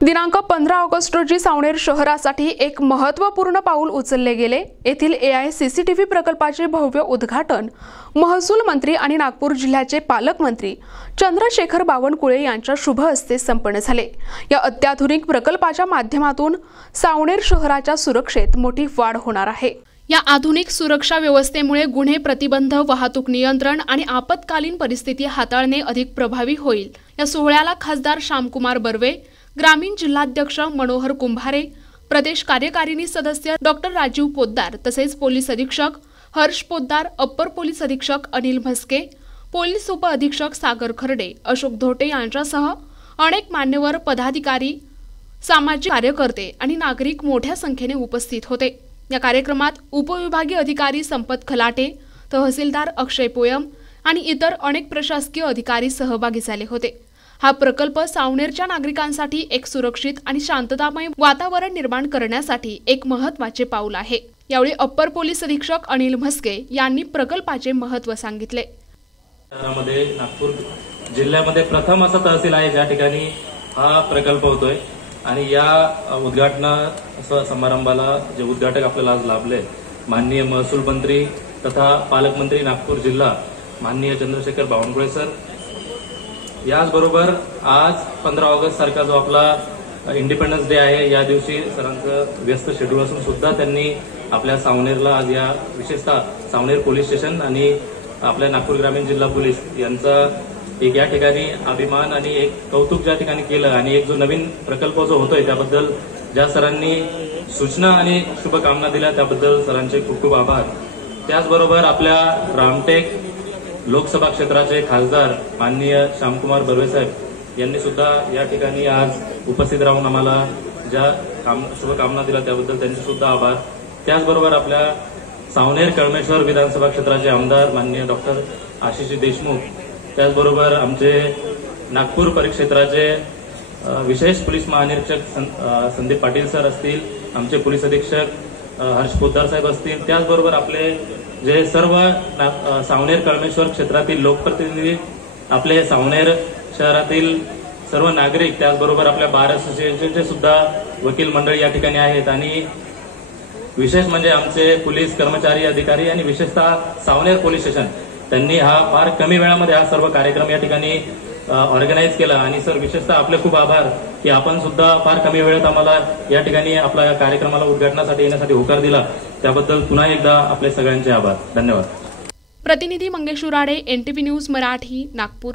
दिनांक 15 ऑगस्ट रोजी सावनेर शहरासाठी एक महत्त्वपूर्ण पाऊल उचलले गेले। येथील AI CCTV प्रकल्पाचे भव्य उद्घाटन महसूल मंत्री आणि नागपूर जिल्ह्याचे पालकमंत्री चंद्रशेखर बावनकुळे यांच्या शुभ हस्ते संपन्न झाले। या अत्याधुनिक प्रकल्पाच्या माध्यमातून सावनेर शहराच्या सुरक्षेत मोठी वाढ होणार आहे। या आधुनिक सुरक्षा व्यवस्थेमुळे गुन्हे प्रतिबंध, वाहतूक नियंत्रण आणि आपत्कालीन परिस्थिती हाताळणे अधिक प्रभावी होईल। या सोहळ्याला खासदार श्यामकुमार बर्वे, ग्रामीण जिल्हाध्यक्ष मनोहर कुंभारे, प्रदेश कार्यकारिणी सदस्य डॉक्टर राजीव पोद्दार तसेच पोलीस अधीक्षक हर्ष पोद्दार, अप्पर पोलीस अधीक्षक अनिल म्हस्के, पोलीस उप अधीक्षक सागर खर्डे, अशोक धोटे यांच्यासह अनेक मान्यवर पदाधिकारी, सामाजिक कार्यकर्ते आणि नागरिक मोठ्या संख्येने उपस्थित होते। या कार्यक्रमात उपविभागीय अधिकारी संपत खलाटे, तहसीलदार अक्षय पोयम आणि इतर अनेक प्रशासकीय अधिकारी सहभागी झाले होते। हा प्रकल्प सावनेरच्या नागरिकांसाठी एक सुरक्षित आणि शांततामय वातावरण निर्माण करण्यासाठी एक महत्त्वाचे पाऊल आहे। यावेळी अप्पर पोलीस अधीक्षक अनिल म्हस्के यांनी प्रकल्पाचे महत्त्व सांगितले। शहरामध्ये नागपूर जिल्ह्यामध्ये प्रथम असा तहसील आहे ज्या ठिकाणी हा प्रकल्प होतोय आणि या उद्घाटन समारंभाला जे उद्घाटक आपल्याला आज लाभले माननीय महसूल मंत्री तथा पालकमंत्री नागपूर जिल्हा माननीय चंद्रशेखर बावनकुळे सर, याचबरोबर आज 15 ऑगस्ट सारखा जो आपला इंडिपेंडन्स डे आहे या दिवशी सरांचं व्यस्त शेड्यूल असून सुद्धा त्यांनी आपल्या सावनेरला आज या विशेषतः सावनेर पोलीस स्टेशन आणि आपल्या नागपूर ग्रामीण जिल्हा पोलीस यांचा एक या ठिकाणी अभिमान आणि एक कौतुक ज्या ठिकाणी केलं आणि एक जो नवीन प्रकल्प जो होतोय त्याबद्दल ज्या सरांनी सूचना आणि शुभकामना दिल्या त्याबद्दल सरांचे खूप खूप आभार। त्याचबरोबर आपल्या रामटेक लोकसभा क्षेत्राचे खासदार माननीय श्यामकुमार बर्वे साहेब यांनी सुद्धा या ठिकाणी आज उपस्थित राहून आम्हाला ज्या शुभकामना दिल्या त्याबद्दल त्यांचे सुद्धा आभार। त्याचबरोबर आपल्या सावनेर कळमेश्वर विधानसभा क्षेत्राचे आमदार माननीय डॉक्टर आशिष देशमुख, त्याचबरोबर आमचे नागपूर परिक्षेत्राचे विशेष पोलीस महानिरीक्षक संदीप पाटील सर असतील, आमचे पोलीस अधीक्षक हर्ष पोद्दार साहेब असतील, त्याचबरोबर आपले जे सर्व सावनेर कळमेश्वर क्षेत्रातील लोकप्रतिनिधी, आपले सावनेर शहरातील सर्व नागरिक, त्याचबरोबर आपल्या बार असोसिएशनचे सुद्धा वकील मंडळी या ठिकाणी आहेत आणि विशेष म्हणजे आमचे पोलीस कर्मचारी अधिकारी आणि विशेषतः सावनेर पोलीस स्टेशन त्यांनी हा फार कमी वेळामध्ये हा सर्व कार्यक्रम या ठिकाणी ऑर्गनाईज केला आणि सर विशेषतः आपले खूप आभार की आपण सुद्धा फार कमी वेळेत आम्हाला या ठिकाणी आपल्या कार्यक्रमाला उद्घाटनासाठी येण्यासाठी होकार दिला त्याबद्दल पुन्हा एकदा आपले सगळ्यांचे आभार। धन्यवाद। प्रतिनिधी मंगेश उराडे, NTV न्यूज मराठी, नागपूर।